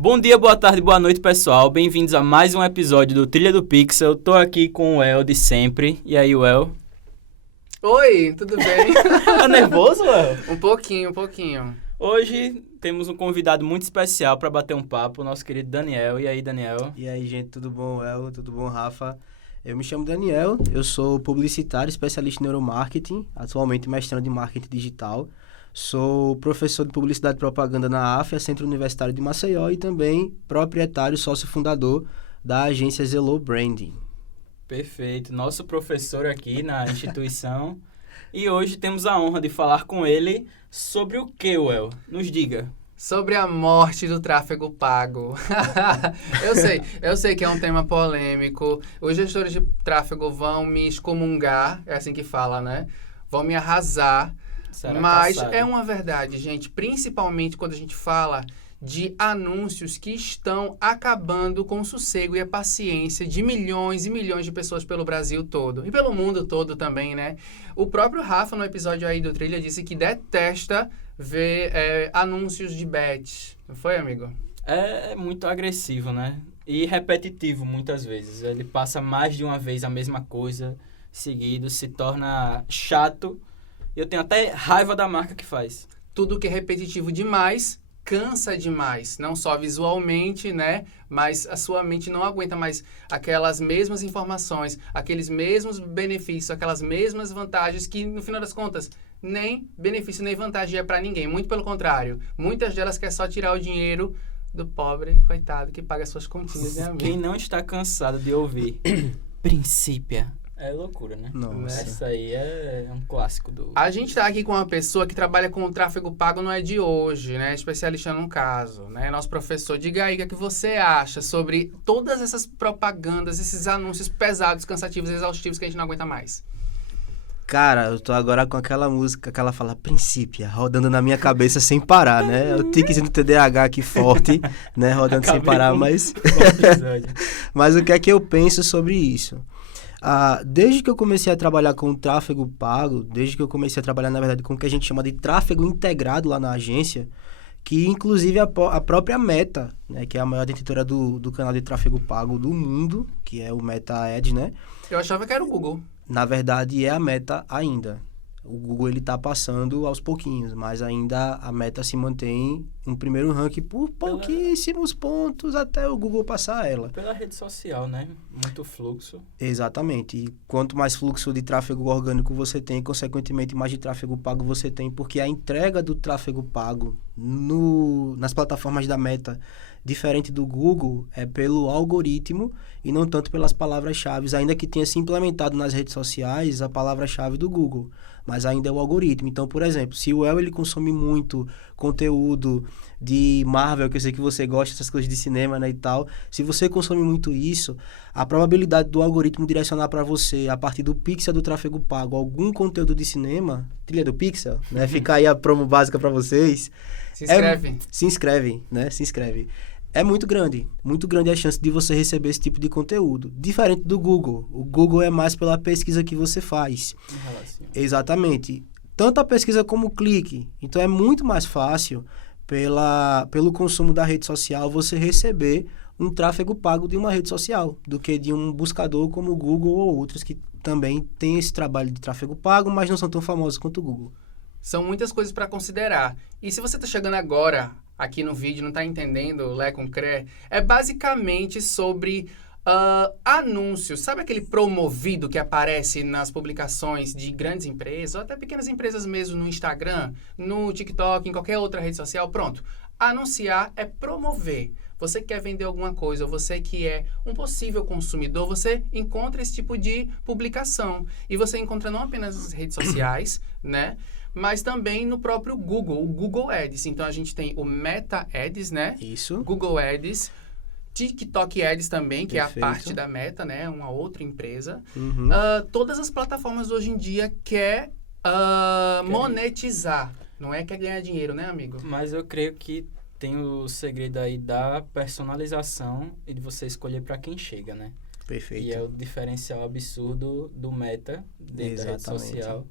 Bom dia, boa tarde, boa noite, pessoal. Bem-vindos a mais um episódio do Trilha do Pixel. Tô aqui com o El de sempre. E aí, El? Oi, tudo bem? Tá nervoso, El? Um pouquinho. Hoje temos um convidado muito especial para bater um papo, o nosso querido Daniel. E aí, Daniel? E aí, gente, tudo bom, El? Tudo bom, Rafa? Eu me chamo Daniel, eu sou publicitário, especialista em neuromarketing, atualmente mestrando em marketing digital. Sou professor de publicidade e propaganda na AFIA, Centro Universitário de Maceió, e também proprietário, sócio fundador da agência Zelo Branding. Perfeito, nosso professor aqui na instituição. E hoje temos a honra de falar com ele sobre o que, El? Nos diga. Sobre a morte do tráfego pago. Eu sei que é um tema polêmico. Os gestores de tráfego vão me excomungar, é assim que fala, né? Vão me arrasar. Mas é uma verdade, gente. Principalmente quando a gente fala de anúncios que estão acabando com o sossego e a paciência de milhões e milhões de pessoas pelo Brasil todo. E pelo mundo todo também, né? O próprio Rafa, no episódio aí do Trilha, disse que detesta ver anúncios de bet. Não foi, amigo? É muito agressivo, né? E repetitivo, muitas vezes. Ele passa mais de uma vez a mesma coisa seguido, se torna chato. Eu tenho até raiva da marca que faz. Tudo que é repetitivo demais cansa demais, não só visualmente, né? Mas a sua mente não aguenta mais aquelas mesmas informações, aqueles mesmos benefícios, aquelas mesmas vantagens que, no final das contas, nem benefício nem vantagem é para ninguém. Muito pelo contrário. Muitas delas querem só tirar o dinheiro do pobre, coitado, que paga suas continhas, né, amigo? Quem não está cansado de ouvir Princípia. É loucura, né? Nossa. Essa aí é um clássico do... A gente tá aqui com uma pessoa que trabalha com o tráfego pago, não é de hoje, né? Especialista num caso, né? Nosso professor, diga aí o que você acha sobre todas essas propagandas, esses anúncios pesados, cansativos, exaustivos que a gente não aguenta mais. Cara, eu tô agora com aquela música que ela fala Princípia, rodando na minha cabeça sem parar, né? O tiquezinho do TDAH aqui forte, né? Rodando sem parar, mas... Mas o que é que eu penso sobre isso? Desde que eu comecei a trabalhar com tráfego pago, desde que eu comecei a trabalhar, na verdade, com o que a gente chama de tráfego integrado lá na agência, que inclusive a própria Meta, né, que é a maior detentora do canal de tráfego pago do mundo, que é o Meta Ads, né? Eu achava que era o Google. Na verdade, é a Meta ainda. O Google, ele tá passando aos pouquinhos, mas ainda a Meta se mantém em primeiro ranking por pouquíssimos pontos até o Google passar ela. Pela rede social, né? Muito fluxo. Exatamente. E quanto mais fluxo de tráfego orgânico você tem, consequentemente, mais de tráfego pago você tem, porque a entrega do tráfego pago nas plataformas da Meta, diferente do Google, é pelo algoritmo e não tanto pelas palavras-chave, ainda que tenha se implementado nas redes sociais a palavra-chave do Google, mas ainda é o algoritmo. Então, por exemplo, se o El ele consome muito conteúdo de Marvel, que eu sei que você gosta dessas coisas de cinema, né, e tal, se você consome muito isso, a probabilidade do algoritmo direcionar para você, a partir do pixel do tráfego pago, algum conteúdo de cinema, trilha do pixel, né, fica aí a promo básica para vocês. Se inscreve. Se inscreve, né, se inscreve. É muito grande a chance de você receber esse tipo de conteúdo. Diferente do Google. O Google é mais pela pesquisa que você faz. Exatamente. Tanto a pesquisa como o clique. Então, é muito mais fácil, pelo consumo da rede social, você receber um tráfego pago de uma rede social, do que de um buscador como o Google ou outros que também têm esse trabalho de tráfego pago, mas não são tão famosos quanto o Google. São muitas coisas para considerar. E se você está chegando agora aqui no vídeo, não está entendendo, Lé com Cré, é basicamente sobre anúncios. Sabe aquele promovido que aparece nas publicações de grandes empresas, ou até pequenas empresas mesmo no Instagram, no TikTok, em qualquer outra rede social? Pronto. Anunciar é promover. Você quer vender alguma coisa, ou você que é um possível consumidor, você encontra esse tipo de publicação. E você encontra não apenas nas redes sociais, né? Mas também no próprio Google, o Google Ads. Então, a gente tem o Meta Ads, né? Isso. Google Ads, TikTok Ads também, que Perfeito. é a parte da Meta, né? Uma outra empresa. Uhum. Todas as plataformas hoje em dia quer monetizar. Não é quer ganhar dinheiro, né, amigo? Mas eu creio que tem o segredo aí da personalização e de você escolher para quem chega, né? Perfeito. E é o diferencial absurdo do Meta dentro da rede social.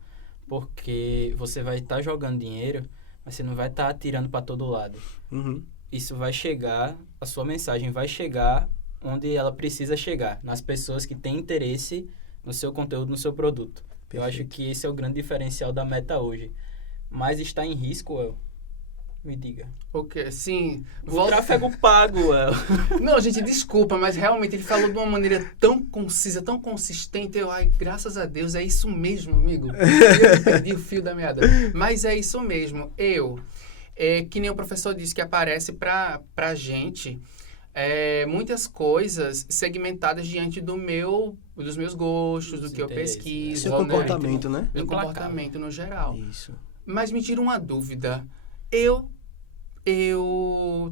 Porque você vai estar jogando dinheiro, mas você não vai estar atirando para todo lado. Uhum. isso vai chegar, a sua mensagem vai chegar onde ela precisa chegar, nas pessoas que têm interesse no seu conteúdo, no seu produto. Eu acho que esse é o grande diferencial da Meta hoje. Mas está em risco, El? Me diga. Ok, sim. O tráfego pago, El. Não, gente, desculpa, mas realmente ele falou de uma maneira tão concisa, tão consistente. Ai, graças a Deus, é isso mesmo, amigo. Eu perdi o fio da meada. Mas é isso mesmo. Que nem o professor disse, que aparece pra gente muitas coisas segmentadas diante dos meus gostos, do que eu pesquiso. Seu comportamento, né? Meu comportamento no geral. Isso. Mas me tira uma dúvida. Eu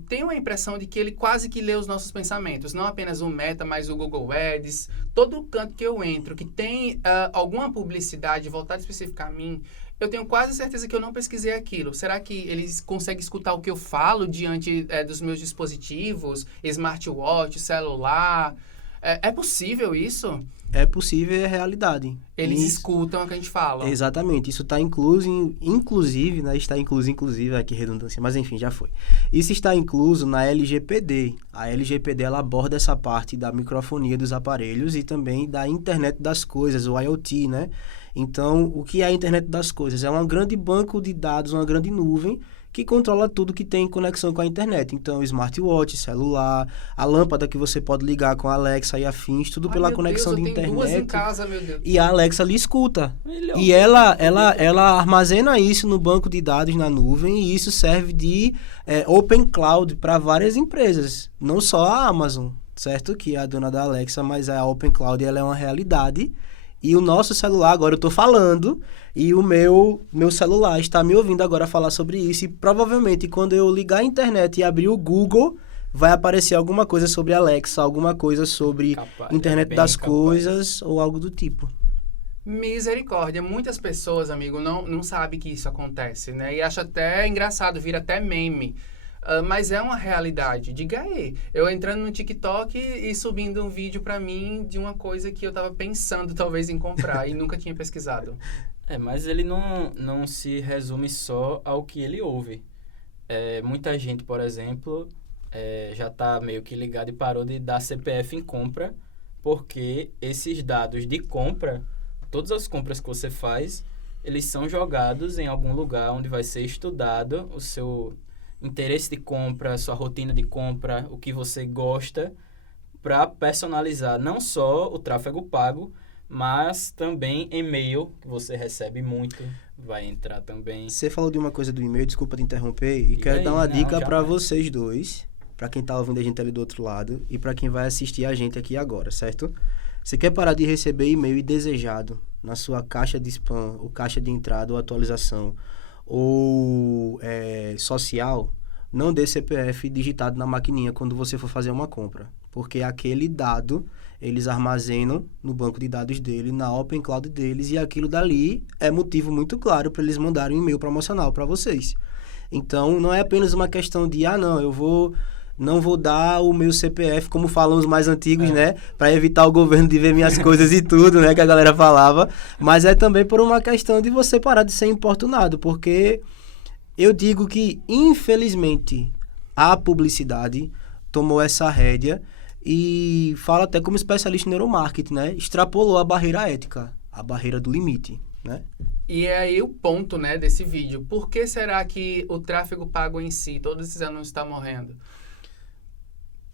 tenho a impressão de que ele quase que lê os nossos pensamentos. Não apenas o Meta, mas o Google Ads. Todo canto que eu entro, que tem alguma publicidade voltada específica a mim, eu tenho quase certeza que eu não pesquisei aquilo. Será que eles conseguem escutar o que eu falo diante dos meus dispositivos, smartwatch, celular? É possível isso? É possível, é realidade. Eles escutam o que a gente fala. Exatamente. Isso está inclusive, né? Está inclusive, que redundância, mas enfim, já foi. Isso está incluso na LGPD. A LGPD, ela aborda essa parte da microfonia dos aparelhos e também da internet das coisas, o IoT, né? Então, o que é a internet das coisas? É um grande banco de dados, uma grande nuvem que controla tudo que tem conexão com a internet. Então, smartwatch, celular, a lâmpada que você pode ligar com a Alexa e afins, tudo pela conexão de internet. Duas em casa, meu Deus. E a Alexa lhe escuta. E ela armazena isso no banco de dados na nuvem, e isso serve de Open Cloud para várias empresas. Não só a Amazon, certo? Que é a dona da Alexa, mas a Open Cloud ela é uma realidade. E o nosso celular, agora eu estou falando, e o meu celular está me ouvindo agora falar sobre isso. E provavelmente, quando eu ligar a internet e abrir o Google, vai aparecer alguma coisa sobre Alexa, alguma coisa sobre internet das coisas ou algo do tipo. Misericórdia. Muitas pessoas, amigo, não sabem que isso acontece, né? E acha até engraçado, vira até meme. Mas é uma realidade. Diga aí. Eu entrando no TikTok e subindo um vídeo pra mim de uma coisa que eu tava pensando talvez em comprar e nunca tinha pesquisado. Mas ele não se resume só ao que ele ouve. Muita gente, por exemplo, já tá meio que ligado e parou de dar CPF em compra, porque esses dados de compra, todas as compras que você faz, eles são jogados em algum lugar onde vai ser estudado o seu interesse de compra, sua rotina de compra, o que você gosta, para personalizar não só o tráfego pago, mas também e-mail, que você recebe muito, vai entrar também. Você falou de uma coisa do e-mail, desculpa te interromper, e quero dar uma dica para vocês dois, para quem tá ouvindo a gente ali do outro lado e para quem vai assistir a gente aqui agora, certo? Você quer parar de receber e-mail indesejado na sua caixa de spam, ou caixa de entrada ou atualização, ou social, não dê CPF digitado na maquininha quando você for fazer uma compra, porque aquele dado eles armazenam no banco de dados dele, na Open Cloud deles, e aquilo dali é motivo muito claro para eles mandarem um e-mail promocional para vocês. Então, não é apenas uma questão de, não vou dar o meu CPF, como falam os mais antigos, né? Para evitar o governo de ver minhas coisas e tudo, né? Que a galera falava. Mas é também por uma questão de você parar de ser importunado. Porque eu digo que, infelizmente, a publicidade tomou essa rédea e fala até como especialista em neuromarketing, né? Extrapolou a barreira ética, a barreira do limite, né? E é aí o ponto, né, desse vídeo. Por que será que o tráfego pago em si, todos esses anúncios estão morrendo?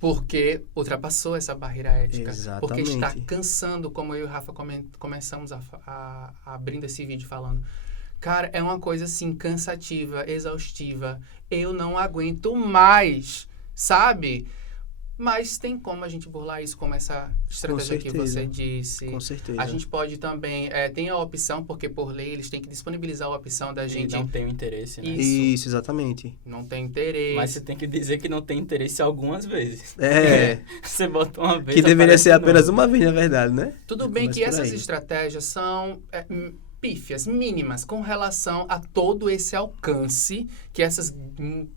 Porque ultrapassou essa barreira ética. Exatamente. Porque está cansando, como eu e o Rafa começamos abrindo esse vídeo falando. Cara, é uma coisa assim, cansativa, exaustiva. Eu não aguento mais, sabe? Mas tem como a gente burlar isso, como essa estratégia que você disse. Com certeza. A gente pode também... tem a opção, porque por lei eles têm que disponibilizar a opção da gente... E não tem interesse, né? Isso, exatamente. Não tem interesse. Mas você tem que dizer que não tem interesse algumas vezes. Você bota uma vez... Que deveria ser apenas uma vez, na verdade, né? Tudo bem que essas estratégias são... pífias, mínimas, com relação a todo esse alcance que essas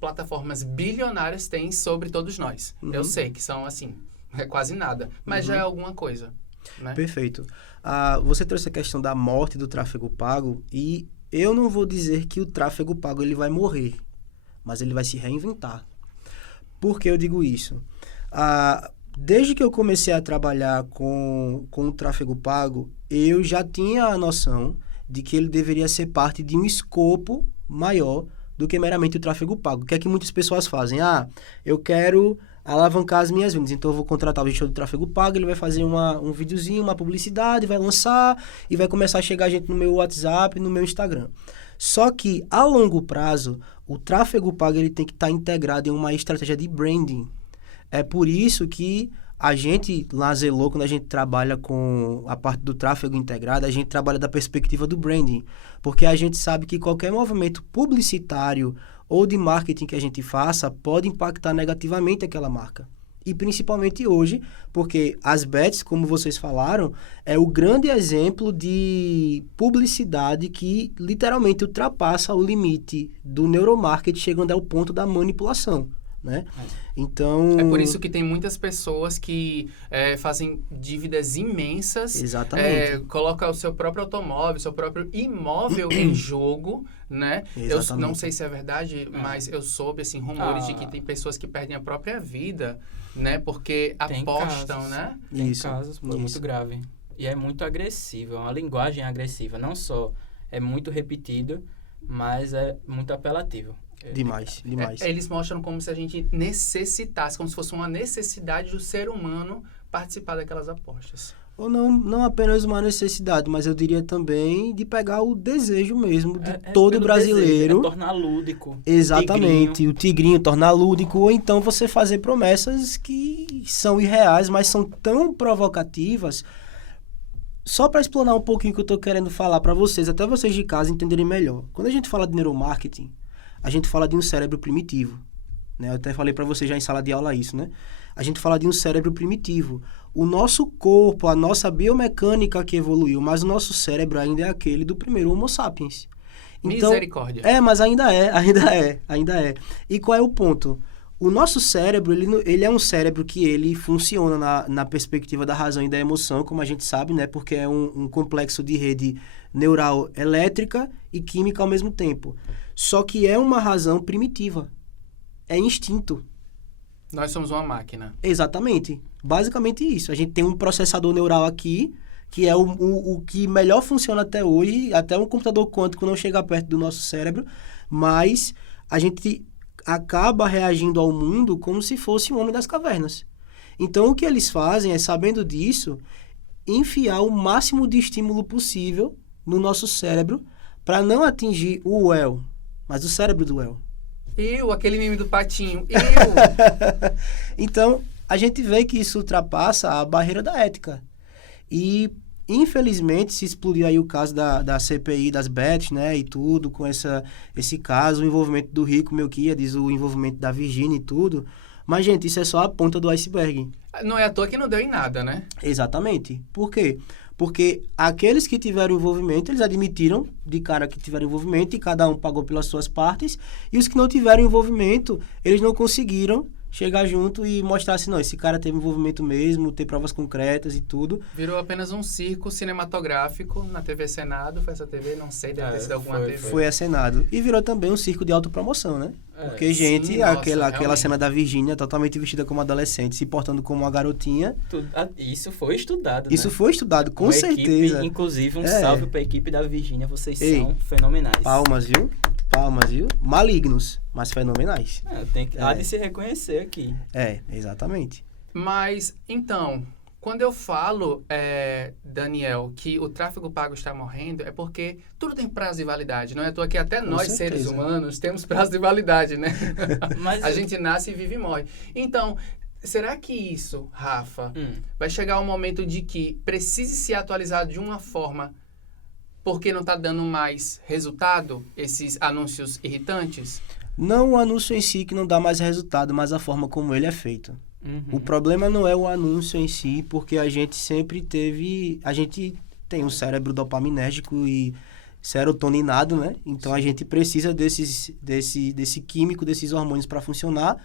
plataformas bilionárias têm sobre todos nós. Uhum. Eu sei que são, assim, quase nada, mas já é alguma coisa, né? Perfeito. Você trouxe a questão da morte do tráfego pago e eu não vou dizer que o tráfego pago ele vai morrer, mas ele vai se reinventar. Por que eu digo isso? Desde que eu comecei a trabalhar com o tráfego pago, eu já tinha a noção de que ele deveria ser parte de um escopo maior do que meramente o tráfego pago. O que é que muitas pessoas fazem? Eu quero alavancar as minhas vendas, então eu vou contratar o gestor do tráfego pago, ele vai fazer um videozinho, uma publicidade, vai lançar e vai começar a chegar gente no meu WhatsApp, no meu Instagram. Só que, a longo prazo, o tráfego pago ele tem que estar integrado em uma estratégia de branding. É por isso que a gente, lá Zelô, quando a gente trabalha com a parte do tráfego integrado, a gente trabalha da perspectiva do branding, porque a gente sabe que qualquer movimento publicitário ou de marketing que a gente faça pode impactar negativamente aquela marca. E principalmente hoje, porque as bets, como vocês falaram, é o grande exemplo de publicidade que literalmente ultrapassa o limite do neuromarketing, chegando ao ponto da manipulação, né? Então... É por isso que tem muitas pessoas que fazem dívidas imensas. Exatamente. Coloca o seu próprio automóvel, seu próprio imóvel em jogo, né? Exatamente. Eu não sei se é verdade, mas eu soube, assim, rumores de que tem pessoas que perdem a própria vida, né? Porque Tem apostam, casos. né? Tem Isso, casos, pô, isso. muito grave. E é muito agressivo, é uma linguagem agressiva. Não só é muito repetido, mas é muito apelativo. Demais. Eles mostram como se a gente necessitasse, como se fosse uma necessidade do ser humano participar daquelas apostas. Ou não apenas uma necessidade, mas eu diria também de pegar o desejo mesmo de todo pelo brasileiro. desejo, tornar lúdico. Exatamente, Tigrinho. o tigrinho tornar lúdico, ou então você fazer promessas que são irreais, mas são tão provocativas. Só para explanar um pouquinho o que eu estou querendo falar para vocês, até vocês de casa entenderem melhor. Quando a gente fala de neuromarketing, a gente fala de um cérebro primitivo, né? Eu até falei para você já em sala de aula isso, né? A gente fala de um cérebro primitivo. O nosso corpo, a nossa biomecânica que evoluiu, mas o nosso cérebro ainda é aquele do primeiro Homo sapiens. Então, Misericórdia. mas ainda é. E qual é o ponto? O nosso cérebro, ele é um cérebro que ele funciona na perspectiva da razão e da emoção, como a gente sabe, né? Porque é um complexo de rede neural elétrica e química ao mesmo tempo. Só que é uma razão primitiva. É instinto. Nós somos uma máquina. Exatamente. Basicamente isso. A gente tem um processador neural aqui, que é o que melhor funciona até hoje. Até um computador quântico não chega perto do nosso cérebro. Mas a gente acaba reagindo ao mundo como se fosse um homem das cavernas. Então, o que eles fazem é, sabendo disso, enfiar o máximo de estímulo possível no nosso cérebro para não atingir o well, mas o cérebro do well. Aquele meme do patinho. Então, a gente vê que isso ultrapassa a barreira da ética. E, infelizmente, se explodir aí o caso da CPI, das bets, né, e tudo, com esse caso, o envolvimento do Rico Melquiades, o envolvimento da Virgínia e tudo. Mas, gente, isso é só a ponta do iceberg. Não é à toa que não deu em nada, né? Exatamente. Por quê? Porque aqueles que tiveram envolvimento, eles admitiram de cara que tiveram envolvimento e cada um pagou pelas suas partes. E os que não tiveram envolvimento, eles não conseguiram chegar junto e mostrar assim, não, esse cara teve envolvimento mesmo, ter provas concretas e tudo. Virou apenas um circo cinematográfico na TV Senado. Foi essa TV? Não sei, deve ter sido alguma TV. Foi a Senado. E virou também um circo de autopromoção, né? Porque, gente, sim, nossa, aquela cena da Virgínia, totalmente vestida como adolescente, se portando como uma garotinha. Isso foi estudado, Isso né? foi estudado, com certeza. Equipe, inclusive, salve pra equipe da Virgínia. Vocês são fenomenais. Palmas, viu? Malignos, mas fenomenais. Há de se reconhecer aqui. Exatamente. Mas, então, quando eu falo, Daniel, que o tráfego pago está morrendo, é porque tudo tem prazo de validade. Não é à toa que até nós, seres humanos, temos prazo de validade, né? Mas a gente nasce, vive e morre. Então, será que isso, Rafa, vai chegar um momento de que precise ser atualizado de uma forma porque não está dando mais resultado, esses anúncios irritantes? Não o anúncio em si que não dá mais resultado, mas a forma como ele é feito. O problema não é o anúncio em si, porque a gente sempre teve... A gente tem um cérebro dopaminérgico e serotoninado, né? Então, a gente precisa desse químico, desses hormônios para funcionar.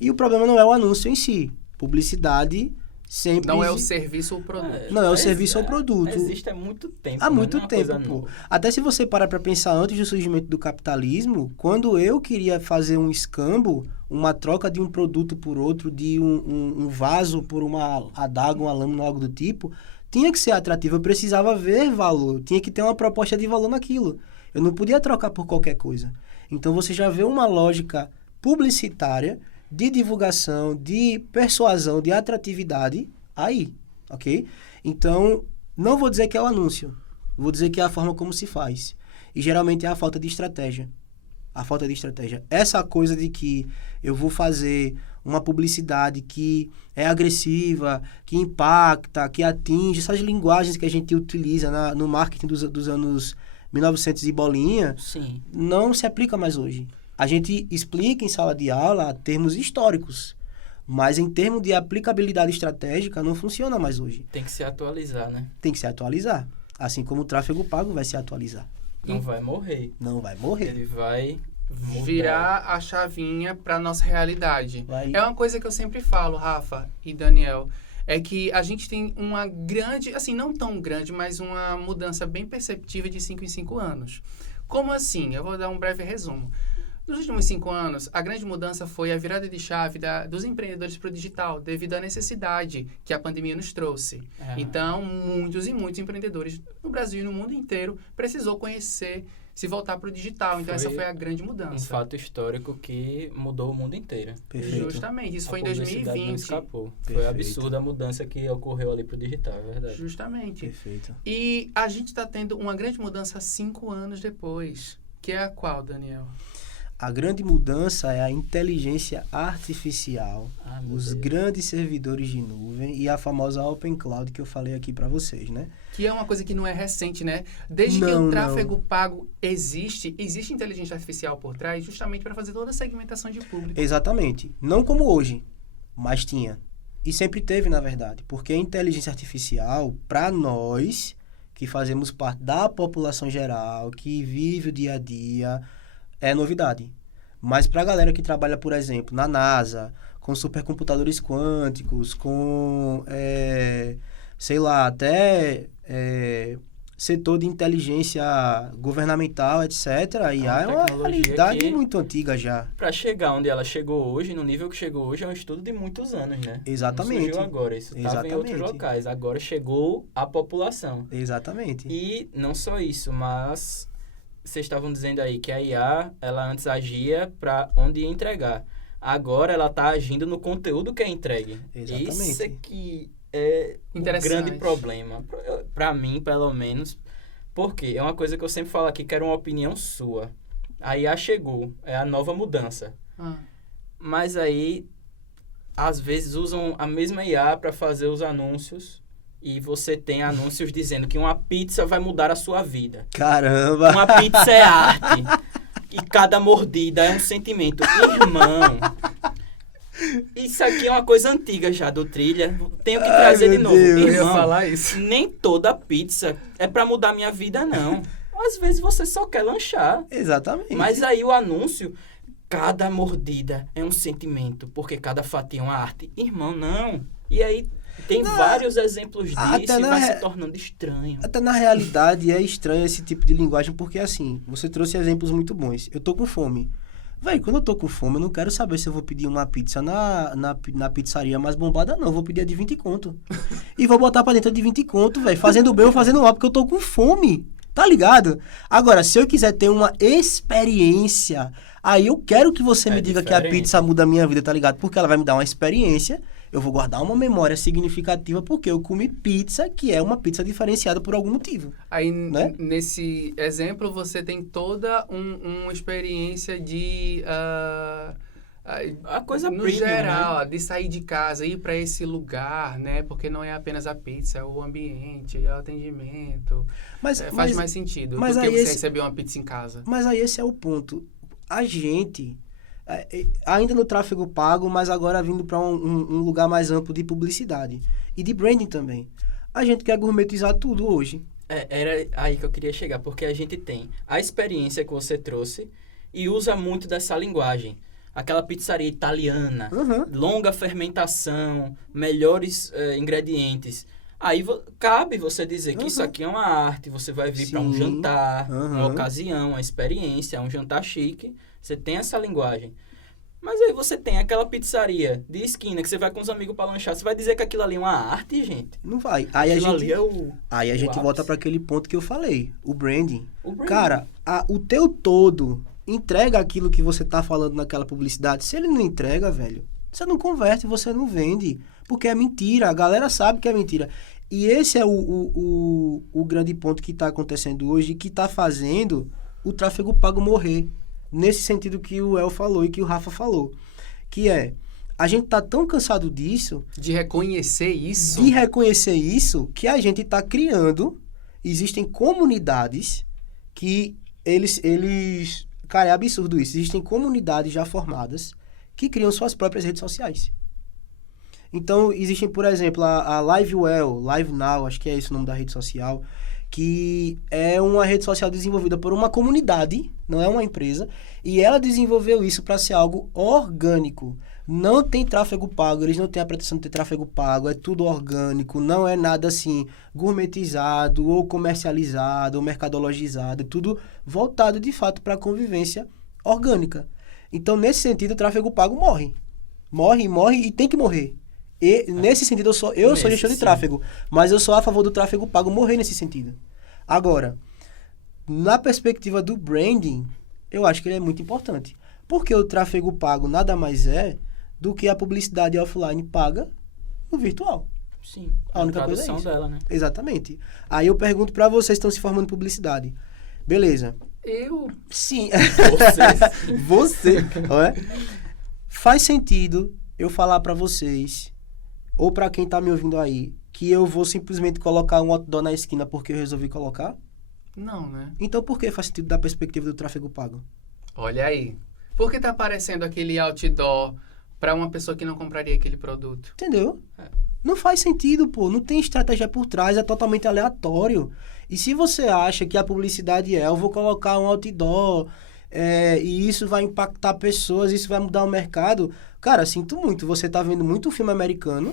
E o problema não é o anúncio em si. Publicidade sempre... Não é o serviço ou o produto. Não, é o serviço ou o produto. Existe há muito tempo. Há muito não é uma tempo, coisa pô. nova. Até se você parar para pensar antes do surgimento do capitalismo, quando eu queria fazer um escambo, uma troca de um produto por outro, de um vaso por uma adaga, uma lâmina, algo do tipo, tinha que ser atrativo. Eu precisava ver valor, tinha que ter uma proposta de valor naquilo. Eu não podia trocar por qualquer coisa. Então, você já vê uma lógica publicitária, de divulgação, de persuasão, de atratividade aí, ok? Então, não vou dizer que é o anúncio, vou dizer que é a forma como se faz. E geralmente é a falta de estratégia. A falta de estratégia. Essa coisa de que eu vou fazer uma publicidade que é agressiva, que impacta, que atinge, essas linguagens que a gente utiliza no marketing dos anos 1900 e bolinha, Sim. não se aplica mais hoje. A gente explica em sala de aula termos históricos, mas em termos de aplicabilidade estratégica não funciona mais hoje. Tem que se atualizar, né? Tem que se atualizar. Assim como o tráfego pago vai se atualizar. Não vai morrer. Não vai morrer. Ele vai mudar. Virar a chavinha para nossa realidade. Vai. É uma coisa que eu sempre falo, Rafa e Daniel, é que a gente tem uma grande, assim, não tão grande, mas uma mudança bem perceptível de 5 em 5 anos. Como assim? Eu vou dar um breve resumo. Nos últimos 5 anos, a grande mudança foi a virada de chave dos empreendedores para o digital, devido à necessidade que a pandemia nos trouxe. Então, muitos e muitos empreendedores no Brasil e no mundo inteiro precisou conhecer, se voltar para o digital. Então, essa foi a grande mudança. Um fato histórico que mudou o mundo inteiro. Perfeito. Justamente, isso A foi em publicidade 2020. não escapou. Foi Perfeito. absurda a mudança que ocorreu ali pro digital, é verdade. Justamente. Perfeito. E a gente está tendo uma grande mudança 5 anos depois. Que é a qual, Daniel? A grande mudança é a inteligência artificial, Meu os Deus. grandes servidores de nuvem e a famosa Open Cloud que eu falei aqui para vocês, né? Que é uma coisa que não é recente, né? Desde que Não, o tráfego pago existe inteligência artificial por trás justamente para fazer toda a segmentação de público. Exatamente. Não como hoje, mas tinha. E sempre teve, na verdade. Porque a inteligência artificial, para nós, que fazemos parte da população geral, que vive o dia a dia, é novidade. Mas para a galera que trabalha, por exemplo, na NASA, com supercomputadores quânticos, com, sei lá, até setor de inteligência governamental, etc., a IA é uma tecnologia realidade que- muito antiga já. Para chegar onde ela chegou hoje, no nível que chegou hoje, é um estudo de muitos anos, né? Exatamente. Não surgiu agora, isso estava em outros Exatamente. locais. Agora chegou a população. Exatamente. E não só isso, mas vocês estavam dizendo aí que a IA, ela antes agia para onde ia entregar. Agora ela está agindo no conteúdo que é entregue. Exatamente. Isso é que é o Interessante. grande problema. Para mim, pelo menos. Porque é uma coisa que eu sempre falo aqui, que era uma opinião sua. A IA chegou, é a nova mudança. Mas aí, às vezes, usam a mesma IA para fazer os anúncios. E você tem anúncios dizendo que uma pizza vai mudar a sua vida. Caramba! Uma pizza é arte. E cada mordida é um sentimento. Irmão, isso aqui é uma coisa antiga já do Trilha. Tenho que trazer de meu novo. Deus. Eu ia Irmão, falar isso. nem toda pizza é pra mudar minha vida, não. Às vezes você só quer lanchar. Exatamente. Mas aí o anúncio, cada mordida é um sentimento, porque cada fatia é uma arte. Irmão, não. E aí tem vários exemplos disso até e na vai re- se tornando estranho. Até na realidade é estranho esse tipo de linguagem, porque assim, você trouxe exemplos muito bons. Eu tô com fome. Véi, quando eu tô com fome, eu não quero saber se eu vou pedir uma pizza na pizzaria mais bombada, não. Eu vou pedir a de 20 conto. E vou botar pra dentro de 20te conto, velho. Fazendo bem ou fazendo mal, porque eu tô com fome. Tá ligado? Agora, se eu quiser ter uma experiência, aí eu quero que você me diga que a diferente. pizza muda a minha vida, tá ligado? Porque ela vai me dar uma experiência. Eu vou guardar uma memória significativa porque eu comi pizza, que é uma pizza diferenciada por algum motivo. Aí, Né? nesse exemplo, você tem toda uma experiência de... A coisa no premium, geral, né? de sair de casa, ir para esse lugar, né? Porque não é apenas a pizza, é o ambiente, é o atendimento. Mas, Faz mais sentido mas do que aí você esse- receber uma pizza em casa. Mas aí esse é o ponto. A gente, ainda no tráfego pago, mas agora vindo para um lugar mais amplo de publicidade. E de branding também. A gente quer gourmetizar tudo hoje. Era aí que eu queria chegar, porque a gente tem a experiência que você trouxe e usa muito dessa linguagem. Aquela pizzaria italiana, Uhum. longa fermentação, melhores ingredientes. Aí cabe você dizer que isso aqui é uma arte, você vai vir para um Sim. jantar, Uhum. uma ocasião, uma experiência, um jantar chique. Você tem essa linguagem. Mas aí você tem aquela pizzaria de esquina que você vai com os amigos pra lanchar. Você vai dizer que aquilo ali é uma arte, gente? Não vai. Aí a Aquilo gente, ali é o aí a o gente ápice. volta para aquele ponto que eu falei, o branding. O branding. Cara, o teu todo entrega aquilo que você tá falando naquela publicidade. Se ele não entrega, velho, você não converte, você não vende. Porque é mentira, a galera sabe que é mentira. E esse é o grande ponto que tá acontecendo hoje, que tá fazendo o tráfego pago morrer. Nesse sentido que o El falou e que o Rafa falou. Que é, a gente tá tão cansado disso, De reconhecer isso. de reconhecer isso, que a gente tá criando, existem comunidades que eles... Cara, é absurdo isso. Existem comunidades já formadas que criam suas próprias redes sociais. Então, existem, por exemplo, a LiveWell, LiveNow, acho que é esse o nome da rede social, que é uma rede social desenvolvida por uma comunidade, não é uma empresa, e ela desenvolveu isso para ser algo orgânico. Não tem tráfego pago, eles não têm a pretensão de ter tráfego pago, é tudo orgânico, não é nada assim gourmetizado ou comercializado ou mercadologizado, é tudo voltado de fato para a convivência orgânica. Então, nesse sentido, o tráfego pago morre. Morre e tem que morrer. E nesse sentido, eu sou gestor de sim. tráfego, mas eu sou a favor do tráfego pago morrer nesse sentido. Agora, na perspectiva do branding, eu acho que ele é muito importante. Porque o tráfego pago nada mais é do que a publicidade offline paga no virtual. Sim, A única coisa é tradução isso. dela, né? Exatamente. Aí eu pergunto pra vocês que estão se formando em publicidade. Beleza. Eu... Sim. Vocês. Você. Olha. Faz sentido eu falar pra vocês, ou pra quem tá me ouvindo aí, que eu vou simplesmente colocar um outdoor na esquina porque eu resolvi colocar? Não, né? Então por que faz sentido da perspectiva do tráfego pago? Olha aí. Por que tá aparecendo aquele outdoor para uma pessoa que não compraria aquele produto? Entendeu? Não faz sentido, pô. Não tem estratégia por trás, é totalmente aleatório. E se você acha que a publicidade eu vou colocar um outdoor, e isso vai impactar pessoas, isso vai mudar o mercado, cara, sinto muito. Você tá vendo muito filme americano,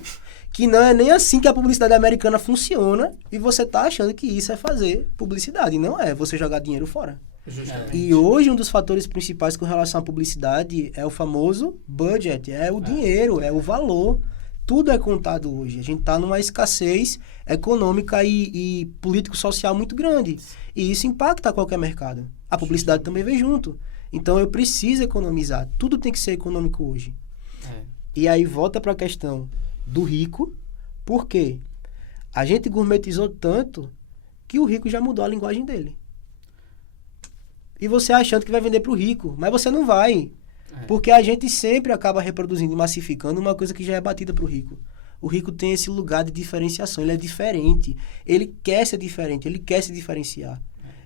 que não é nem assim que a publicidade americana funciona, e você tá achando que isso é fazer publicidade. Não é você jogar dinheiro fora. Justamente. E hoje um dos fatores principais com relação à publicidade é o famoso budget, é o dinheiro, é o valor. Tudo é contado hoje. A gente está numa escassez econômica e político-social muito grande. E isso impacta qualquer mercado. A publicidade também vem junto. Então eu preciso economizar. Tudo tem que ser econômico hoje. É. E aí volta para a questão do rico. Por quê? A gente gourmetizou tanto que o rico já mudou a linguagem dele. E você achando que vai vender para o rico, mas você não vai. Porque a gente sempre acaba reproduzindo e massificando uma coisa que já é batida para o rico. O rico tem esse lugar de diferenciação, ele é diferente. Ele quer ser diferente, ele quer se diferenciar.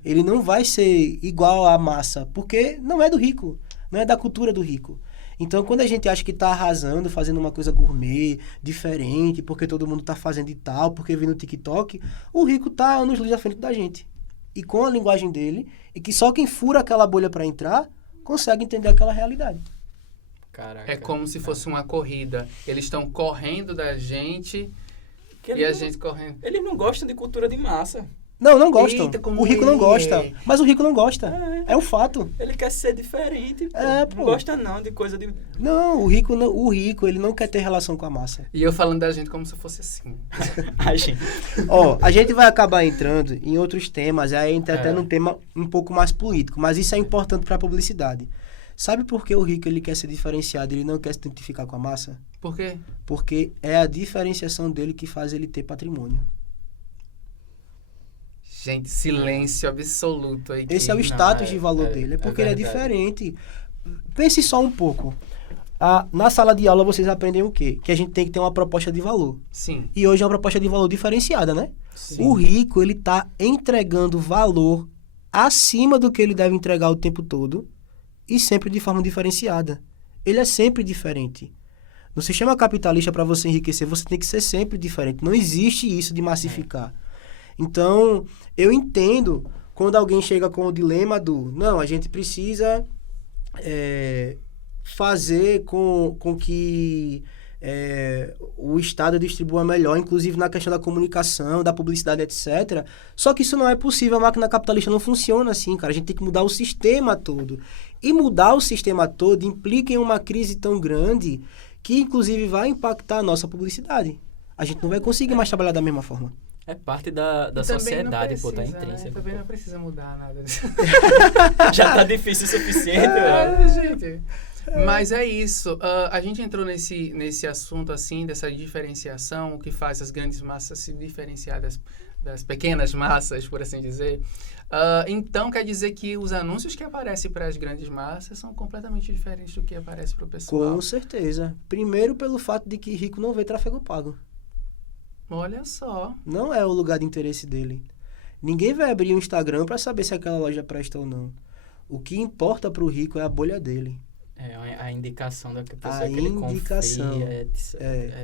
Ele não vai ser igual à massa, porque não é do rico, não é da cultura do rico. Então, quando a gente acha que está arrasando, fazendo uma coisa gourmet, diferente, porque todo mundo está fazendo e tal, porque vem no TikTok, o rico está anos luz à frente da gente. E com a linguagem dele, e que só quem fura aquela bolha para entrar, consegue entender aquela realidade. Caraca. É como se fosse uma corrida. Eles estão correndo da gente Que e a eles gente correndo. Eles não gostam de cultura de massa. Não gostam. Eita, como O rico não ele gosta. é. Mas o rico não gosta. É um fato. Ele quer ser diferente, pô. É, pô. Não gosta não de coisa de... Não, o rico, ele não quer ter relação com a massa. E eu falando da gente como se fosse assim. Ai, gente. Ó, a gente vai acabar entrando em outros temas, aí entra até É. num tema um pouco mais político, mas isso é importante para a publicidade. Sabe por que o rico ele quer ser diferenciado, ele não quer se identificar com a massa? Por quê? Porque é a diferenciação dele que faz ele ter patrimônio. Gente, silêncio absoluto aí. Esse é o que- status é- de valor é- dele, é é porque ele é verdade. diferente. Pense só um pouco. Na sala de aula vocês aprendem o quê? Que a gente tem que ter uma proposta de valor. Sim. E hoje é uma proposta de valor diferenciada, né? Sim. O rico, ele tá entregando valor acima do que ele deve entregar o tempo todo e sempre de forma diferenciada. Ele é sempre diferente. No sistema capitalista, para você enriquecer, você tem que ser sempre diferente. Não existe isso de massificar. Então, eu entendo quando alguém chega com o dilema do não, a gente precisa fazer com que o Estado distribua melhor, inclusive na questão da comunicação, da publicidade, etc. Só que isso não é possível, a máquina capitalista não funciona assim, cara. A gente tem que mudar o sistema todo. E mudar o sistema todo implica em uma crise tão grande que, inclusive, vai impactar a nossa publicidade. A gente não vai conseguir mais trabalhar da mesma forma. É parte da sociedade, pô, tá intrínseca. Também não precisa mudar nada disso. Já tá difícil o suficiente, velho. Gente. Mas é isso. A gente entrou nesse assunto, assim, dessa diferenciação, o que faz as grandes massas se diferenciar das pequenas massas, por assim dizer. Então, quer dizer que os anúncios que aparecem para as grandes massas são completamente diferentes do que aparece para o pessoal. Com certeza. Primeiro, pelo fato de que rico não vê tráfego pago. Olha só. Não é o lugar de interesse dele. Ninguém vai abrir um Instagram para saber se aquela loja presta ou não. O que importa para o rico é a bolha dele. A indicação da pessoa A que ele indicação. confia, etc.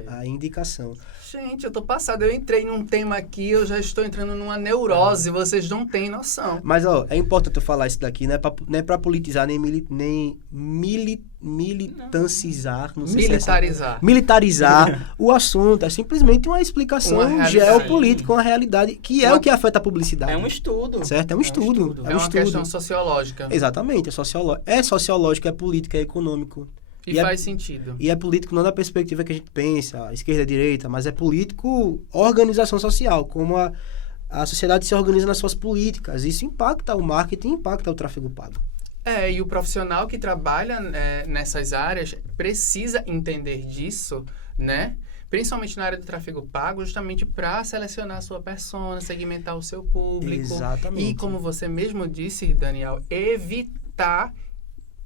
A indicação. Gente, eu tô passado. Eu entrei num tema aqui, eu já estou entrando numa neurose, vocês não têm noção. Mas, ó, é importante eu falar isso daqui, não é pra politizar, nem militancizar. Não sei Militarizar. Se militarizar o assunto. É simplesmente uma explicação Uma geopolítica, uma realidade, que é o que afeta a publicidade. É um estudo. Certo? É um estudo. É uma questão sociológica. Exatamente. É sociológico, é político, é econômico. E faz sentido. E é político não da perspectiva que a gente pensa, esquerda, direita, mas é político organização social, como a sociedade se organiza nas suas políticas. Isso impacta o marketing, impacta o tráfego pago. E o profissional que trabalha nessas áreas precisa entender disso, né? Principalmente na área do tráfego pago, justamente para selecionar a sua persona, segmentar o seu público. Exatamente. E, como você mesmo disse, Daniel, evitar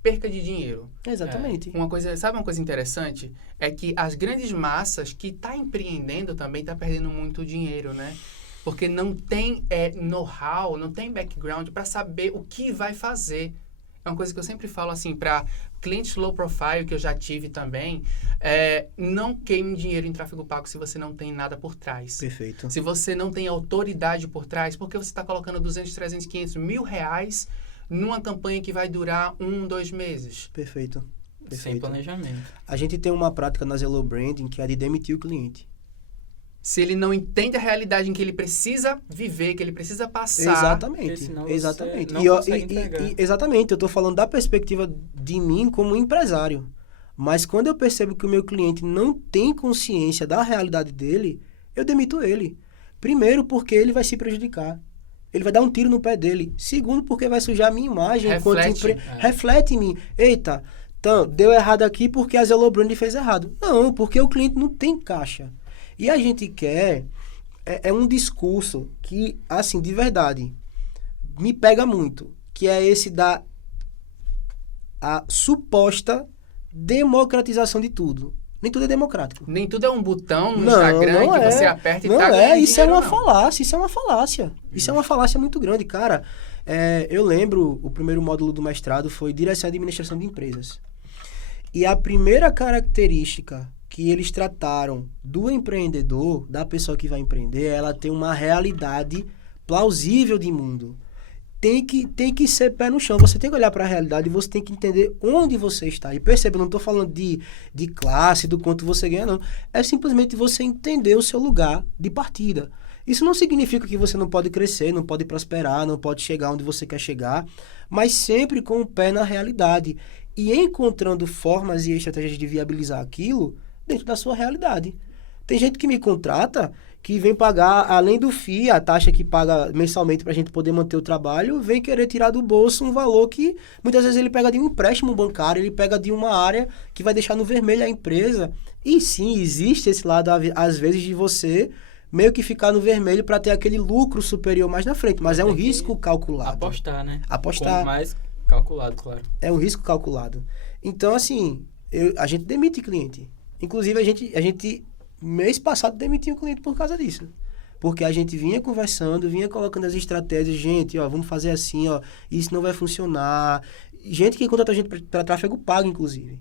perca de dinheiro. Exatamente. Sabe uma coisa interessante? É que as grandes massas que tá empreendendo também tá perdendo muito dinheiro, né? Porque não tem know-how, não tem background para saber o que vai fazer. É uma coisa que eu sempre falo assim, para clientes low profile que eu já tive também, não queime dinheiro em tráfego pago se você não tem nada por trás. Perfeito. Se você não tem autoridade por trás, porque você está colocando 200, 300, 500, R$1.000 numa campanha que vai durar 1-2 meses. Perfeito. Sem planejamento. A gente tem uma prática na Zelo Branding que é a de demitir o cliente. Se ele não entende a realidade em que ele precisa viver, que ele precisa passar. Exatamente. Exatamente. Não consegue entregar. Exatamente. Eu estou falando da perspectiva de mim como empresário. Mas quando eu percebo que o meu cliente não tem consciência da realidade dele, eu demito ele. Primeiro, porque ele vai se prejudicar. Ele vai dar um tiro no pé dele. Segundo, porque vai sujar a minha imagem. Reflete em mim. Eita, então, deu errado aqui porque a Zelo Brand fez errado. Não, porque o cliente não tem caixa. E a gente quer... É um discurso que, assim, de verdade, me pega muito. Que é esse da a suposta democratização de tudo. Nem tudo é democrático. Nem tudo é um botão no Instagram que você aperta e não tá ganhando dinheiro. Isso é uma falácia, Isso é uma falácia muito grande, cara. Eu lembro, o primeiro módulo do mestrado foi Direção e Administração de Empresas. E a primeira característica que eles trataram do empreendedor, da pessoa que vai empreender, ela tem uma realidade plausível de mundo. Tem que ser pé no chão. Você tem que olhar para a realidade e você tem que entender onde você está. E perceba, eu não estou falando de classe, do quanto você ganha, não. É simplesmente você entender o seu lugar de partida. Isso não significa que você não pode crescer, não pode prosperar, não pode chegar onde você quer chegar, mas sempre com o pé na realidade. E encontrando formas e estratégias de viabilizar aquilo dentro da sua realidade. Tem gente que me contrata que vem pagar, além do FII, a taxa que paga mensalmente para a gente poder manter o trabalho, vem querer tirar do bolso um valor que muitas vezes ele pega de um empréstimo bancário, ele pega de uma área que vai deixar no vermelho a empresa. E sim, existe esse lado, às vezes, de você meio que ficar no vermelho para ter aquele lucro superior mais na frente, mas é um risco calculado. Apostar, né? Apostar. Com mais calculado, claro. É um risco calculado. Então, assim, a gente demite cliente. Inclusive, a gente mês passado demitiu um cliente por causa disso. Porque a gente vinha conversando, vinha colocando as estratégias. Gente, ó, vamos fazer assim, ó, isso não vai funcionar. Gente que contrata a gente para tráfego pago, inclusive.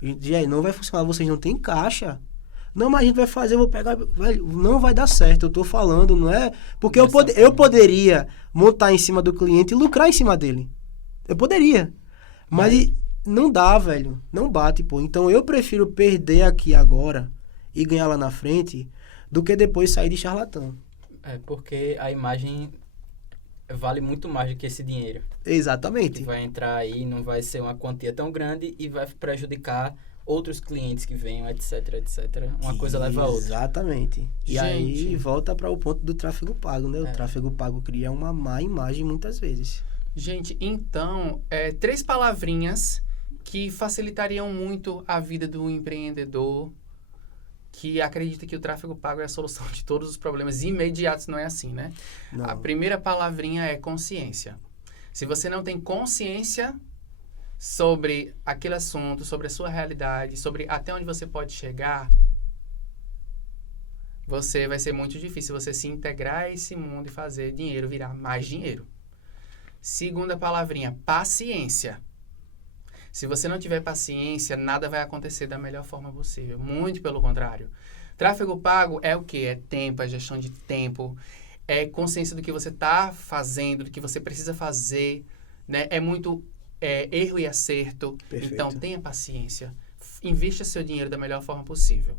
E não vai funcionar, vocês não têm caixa. Não, mas a gente vai fazer, eu vou pegar... não vai dar certo, eu tô falando, não é... Porque eu poderia montar em cima do cliente e lucrar em cima dele. Eu poderia. Mas não dá, velho. Não bate, pô. Então eu prefiro perder aqui agora e ganhar lá na frente do que depois sair de charlatão. Porque a imagem vale muito mais do que esse dinheiro. Exatamente. Que vai entrar aí, não vai ser uma quantia tão grande e vai prejudicar outros clientes que venham, etc, etc. Uma coisa leva a outra. Exatamente. E Gente. aí volta para o ponto do tráfego pago, né? O tráfego pago cria uma má imagem muitas vezes. Gente, então, 3 palavrinhas que facilitariam muito a vida do empreendedor que acredita que o tráfego pago é a solução de todos os problemas imediatos. Não é assim, né? Não. A primeira palavrinha é consciência. Se você não tem consciência sobre aquele assunto, sobre a sua realidade, sobre até onde você pode chegar, vai ser muito difícil você se integrar a esse mundo e fazer dinheiro virar mais dinheiro. Segunda palavrinha, paciência. Se você não tiver paciência, nada vai acontecer da melhor forma possível. Muito pelo contrário. Tráfego pago é o quê? É tempo, é gestão de tempo, é consciência do que você está fazendo, do que você precisa fazer, né? É muito erro e acerto. Perfeito. Então, tenha paciência. Invista seu dinheiro da melhor forma possível,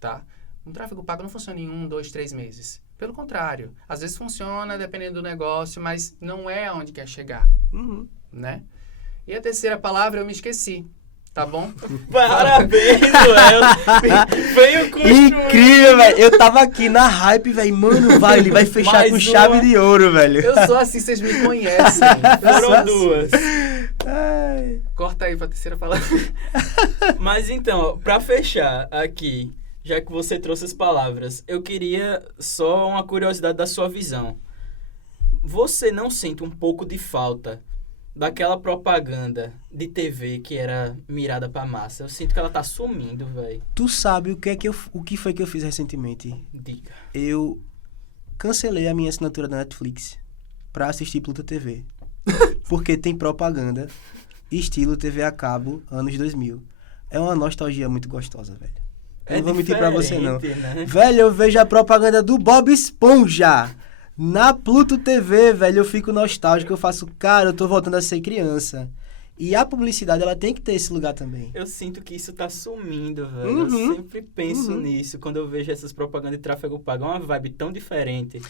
tá? Um tráfego pago não funciona em 1, 2, 3 meses. Pelo contrário. Às vezes funciona dependendo do negócio, mas não é aonde quer chegar, né? E a terceira palavra eu me esqueci, tá bom? Parabéns, Léo! Veio construir. Incrível, velho. Eu tava aqui na hype, velho. Mano, ele vai fechar Mais com chave de ouro, velho. Eu sou assim, vocês me conhecem. Foram duas. Ai. Corta aí pra terceira palavra. Mas então, pra fechar aqui, já que você trouxe as palavras, eu queria só uma curiosidade da sua visão. Você não sente um pouco de falta daquela propaganda de TV que era mirada pra massa? Eu sinto que ela tá sumindo, velho. Tu sabe o que foi que eu fiz recentemente? Diga. Eu cancelei a minha assinatura da Netflix pra assistir Pluto TV. Porque tem propaganda estilo TV a cabo, anos 2000. É uma nostalgia muito gostosa, velho. Eu não vou mentir pra você, não. Né? Velho, eu vejo a propaganda do Bob Esponja na Pluto TV, velho. Eu fico nostálgico, eu faço, cara, eu tô voltando a ser criança. E a publicidade, ela tem que ter esse lugar também. Eu sinto que isso tá sumindo, velho. Eu sempre penso nisso quando eu vejo essas propagandas de tráfego pago. É uma vibe tão diferente.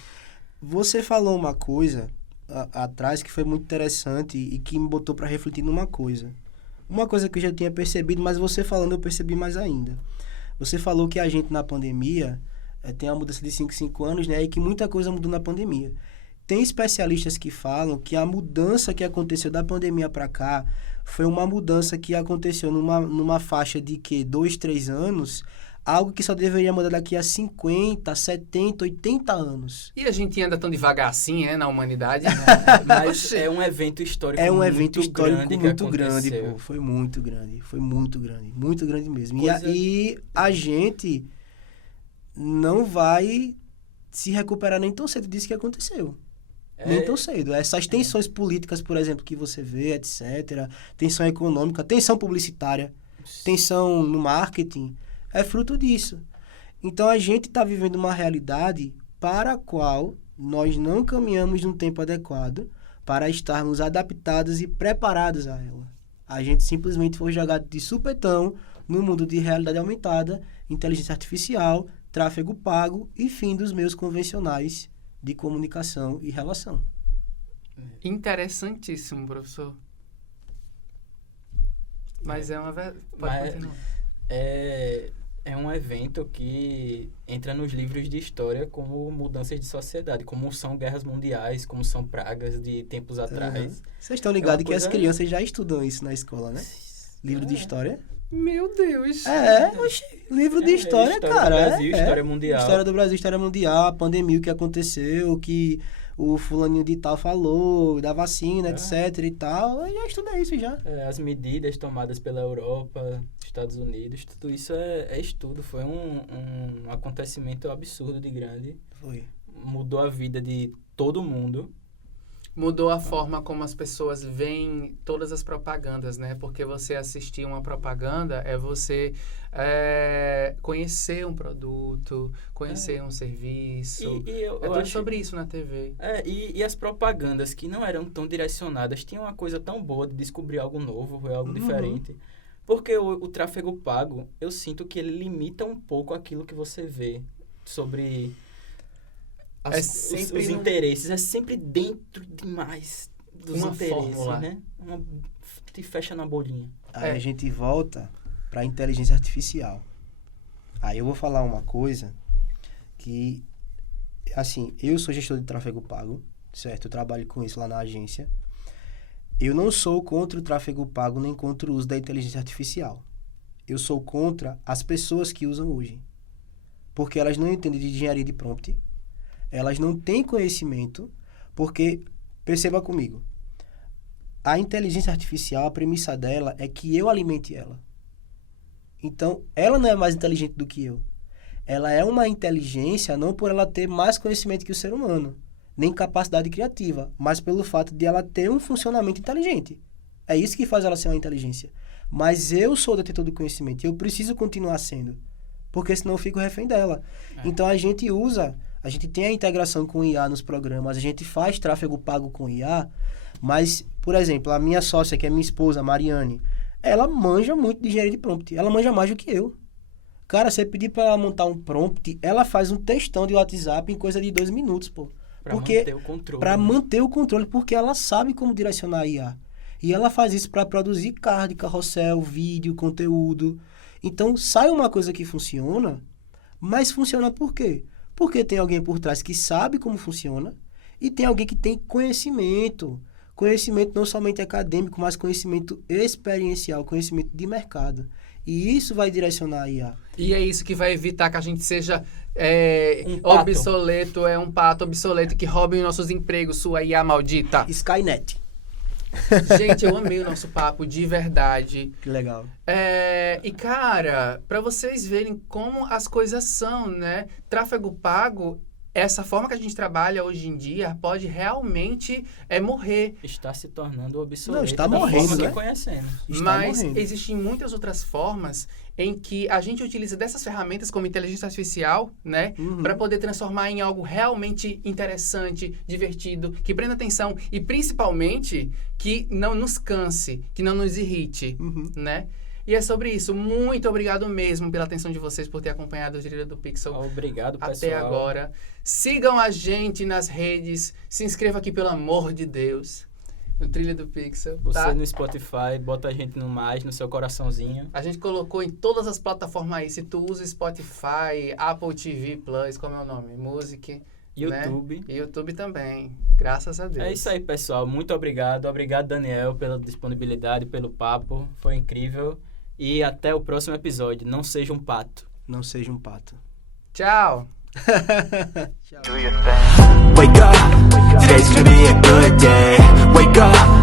Você falou uma coisa atrás que foi muito interessante e que me botou pra refletir numa coisa. Uma coisa que eu já tinha percebido, mas você falando eu percebi mais ainda. Você falou que a gente na pandemia tem uma mudança de 5 anos, né? E que muita coisa mudou na pandemia. Tem especialistas que falam que a mudança que aconteceu da pandemia para cá foi uma mudança que aconteceu numa faixa de 2, 3 anos, algo que só deveria mudar daqui a 50, 70, 80 anos. E a gente anda tão devagar assim, na humanidade? Mas é um evento histórico muito grande. É um evento histórico que muito aconteceu. grande, pô. Foi muito grande. Foi muito grande. Muito grande mesmo. Coisa- E a gente não vai se recuperar nem tão cedo disso que aconteceu. Nem tão cedo. Essas tensões políticas, por exemplo, que você vê, etc. Tensão econômica, tensão publicitária, tensão no marketing, é fruto disso. Então, a gente está vivendo uma realidade para a qual nós não caminhamos num tempo adequado para estarmos adaptados e preparados a ela. A gente simplesmente foi jogado de supetão no mundo de realidade aumentada, inteligência artificial, tráfego pago e fim dos meios convencionais de comunicação e relação. Interessantíssimo, professor. Mas é uma verdade. Pode Mas- continuar. É um evento que entra nos livros de história como mudanças de sociedade, como são guerras mundiais, como são pragas de tempos atrás. Vocês estão ligados que as coisa- crianças já estudam isso na escola, né? Livro de história? Meu Deus. Oxi, livro de história, cara. do Brasil, história mundial. História do Brasil, história mundial, a pandemia, o que aconteceu, o que o fulaninho de tal falou, da vacina, etc e tal. Eu já estudei isso já. As medidas tomadas pela Europa, Estados Unidos, tudo isso é estudo. Foi um acontecimento absurdo de grande. Foi. Mudou a vida de todo mundo. Mudou a forma como as pessoas veem todas as propagandas, né? Porque você assistir uma propaganda é você conhecer um produto, conhecer um serviço. Eu tudo acho sobre isso na TV. E as propagandas que não eram tão direcionadas tinham uma coisa tão boa de descobrir algo novo, algo diferente. Porque o tráfego pago, eu sinto que ele limita um pouco aquilo que você vê sobre os interesses. É sempre dentro demais dos uma interesses, fórmula, né? Te fecha na bolinha. Aí a gente volta para a inteligência artificial. Aí eu vou falar uma coisa que, assim, eu sou gestor de tráfego pago, certo? Eu trabalho com isso lá na agência. Eu não sou contra o tráfego pago nem contra o uso da inteligência artificial. Eu sou contra as pessoas que usam hoje. Porque elas não entendem de engenharia de prompt, elas não têm conhecimento, porque, perceba comigo, a inteligência artificial, a premissa dela é que eu alimente ela. Então, ela não é mais inteligente do que eu. Ela é uma inteligência não por ela ter mais conhecimento que o ser humano, nem capacidade criativa, mas pelo fato de ela ter um funcionamento inteligente. É isso que faz ela ser uma inteligência. Mas eu sou o detentor do conhecimento e eu preciso continuar sendo, porque senão eu fico refém dela. Então, a gente tem a integração com IA nos programas, a gente faz tráfego pago com IA, mas, por exemplo, a minha sócia, que é minha esposa, Mariane, ela manja muito de engenharia de prompt. Ela manja mais do que eu. Cara, você pedir para ela montar um prompt, ela faz um textão de WhatsApp em coisa de 2 minutos, pô. Manter o controle. Para manter o controle, porque ela sabe como direcionar a IA. E ela faz isso para produzir card, carrossel, vídeo, conteúdo. Então, sai uma coisa que funciona, mas funciona por quê? Porque tem alguém por trás que sabe como funciona e tem alguém que tem conhecimento. Conhecimento não somente acadêmico, mas conhecimento experiencial, conhecimento de mercado. E isso vai direcionar a IA. E é isso que vai evitar que a gente seja pato. um pato obsoleto que roube nossos empregos, sua IA maldita. Skynet. Gente, eu amei o nosso papo, de verdade. Que legal. E, cara, para vocês verem como as coisas são, né? Tráfego pago, essa forma que a gente trabalha hoje em dia pode realmente morrer. Está se tornando obsoleto. Não, está morrendo, né? Conhecendo. Mas existem muitas outras formas em que a gente utiliza dessas ferramentas como inteligência artificial, né? Para poder transformar em algo realmente interessante, divertido, que prenda atenção e principalmente que não nos canse, que não nos irrite, né? E é sobre isso. Muito obrigado mesmo pela atenção de vocês, por ter acompanhado o Trilha do Pixel. Obrigado, pessoal. Até agora. Sigam a gente nas redes. Se inscreva aqui, pelo amor de Deus, no Trilha do Pixel. Você no Spotify, bota a gente no seu coraçãozinho. A gente colocou em todas as plataformas aí. Se tu usa Spotify, Apple TV Plus, como é o nome? Music. YouTube. Né? E YouTube também. Graças a Deus. É isso aí, pessoal. Muito obrigado. Obrigado, Daniel, pela disponibilidade, pelo papo. Foi incrível. E até o próximo episódio. Não seja um pato. Não seja um pato. Tchau. Tchau. Wake up, today's gonna be a good day. Wake up.